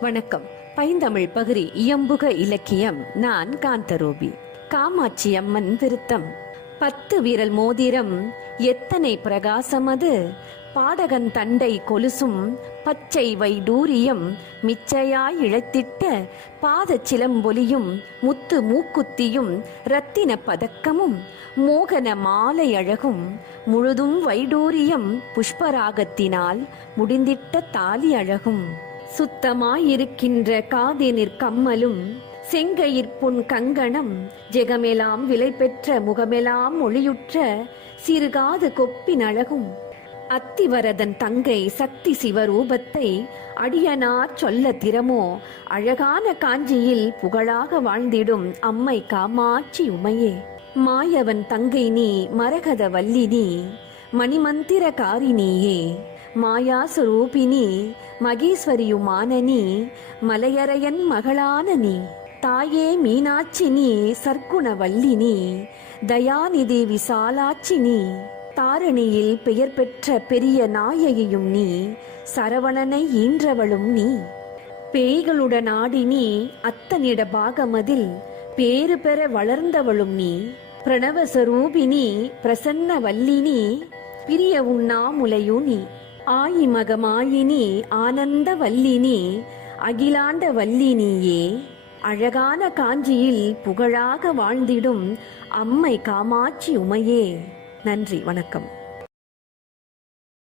வணக்கம். பைந்தமிழ் பகுதி இயம்புக இலக்கியம். நான் காந்தரூபி. காமாட்சி அம்மன் திருத்தம் பத்து விரல் மோதிரம். எத்தனை பிரகாசமது பாடகன் தண்டை கொலுசும். பச்சை வைடூரியம். மிச்சையாய் இழைத்திட்ட பாத சிலம்பொலியும். முத்து மூக்குத்தியும். ரத்தின பதக்கமும். மோகன மாலை அழகும். முழுதும் வைடூரியம். புஷ்பராகத்தினால் முடிந்திட்ட தாலி அழகும். சுத்தமாயிருக்கின்ற காதினிற் கம்மலும் செங்கயிற்புன் கங்கணம் ஜெகமெலாம் விலை பெற்ற முகமெலாம் ஒளியுற்ற சிறுகாது கொப்பின் அழகும். அத்திவரதன் தங்கை சக்தி சிவரூபத்தை அடியனார் சொல்ல திறமோ அழகான காஞ்சியில் புகழாக வாழ்ந்திடும் அம்மை காமாட்சி உமையே. மாயவன் தங்கை நீ மரகத வல்லி நீ மணிமந்திர காரினியே மாயாசுரூபினி மகேஸ்வரியுமான நீ மலையரையன் மகளான நீ தாயே மீனாட்சினி நீ சர்க்குணவல்லி தயாநிதி விசாலாட்சினி தாரணியில் பெயர் பெற்ற பெரிய நாயகியும் நீ சரவணனை ஈன்றவளும் நீ. பேய்களுடன் ஆடி நீ அத்தனிட பாகமதில் பேறு பெற வளர்ந்தவளும் நீ. பிரணவஸ்வரூபினி பிரசன்ன வல்லினி பிரிய உண்ணாமுலையு நீ. ஆயி மகமாயினி ஆனந்த வல்லினி அகிலாண்ட வல்லினியே அழகான காஞ்சியில் புகழாக வாழ்ந்திடும் அம்மை காமாட்சி உமையே. நன்றி வணக்கம்.